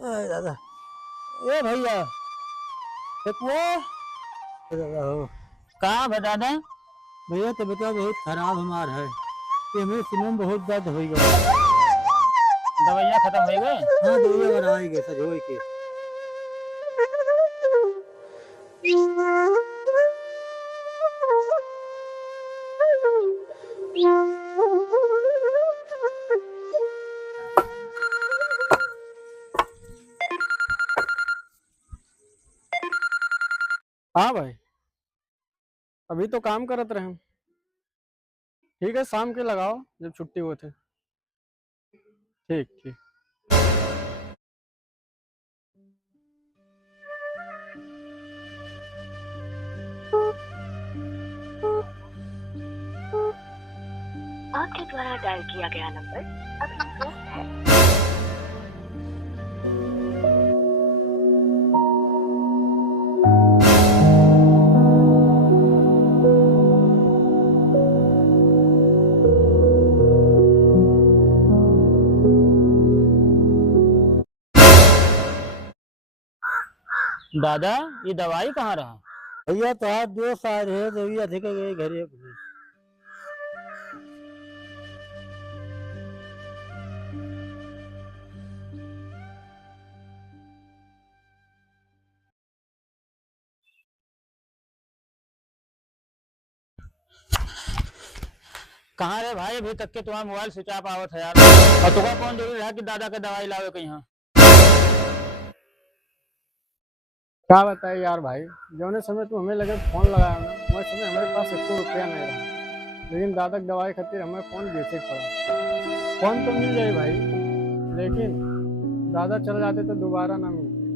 दादा, ए भैया, देखो दादा हो। कहाँ बता दें। भैया तबीयत बहुत खराब हमार है। ये मेरे सीने में बहुत दर्द हो गया। दवाइयाँ खत्म हो गए। हाँ दवाइयाँ बनाई गई सर हो के। हाँ भाई, अभी तो काम करत रहे। ठीक है, शाम के लगाओ जब छुट्टी हुए थे। ठीक ठीक। आपके द्वारा डायल किया गया नंबर अभी व्यस्त है। दादा, ये दवाई कहाँ रहा। भैया तो आज 2 साल है तो ये अधिक गए घरे अपने। कहाँ रे भाई, अभी तक के तुम्हारा मोबाइल स्विच ऑफ आवत है यार। और तुम्हारा कौन जरूरी रहा कि दादा के दवाई लावे कहीं। यहाँ क्या बताए यार भाई, जौने समय तुम हमें लगे फोन लगाया ना, वह समय हमारे पास 1 रुपया नहीं रहा। लेकिन दादा की दवाई खातिर हमें फोन बेचे पड़ा। फोन तो मिल जाए भाई, लेकिन दादा चल जाते तो दोबारा ना मिलते।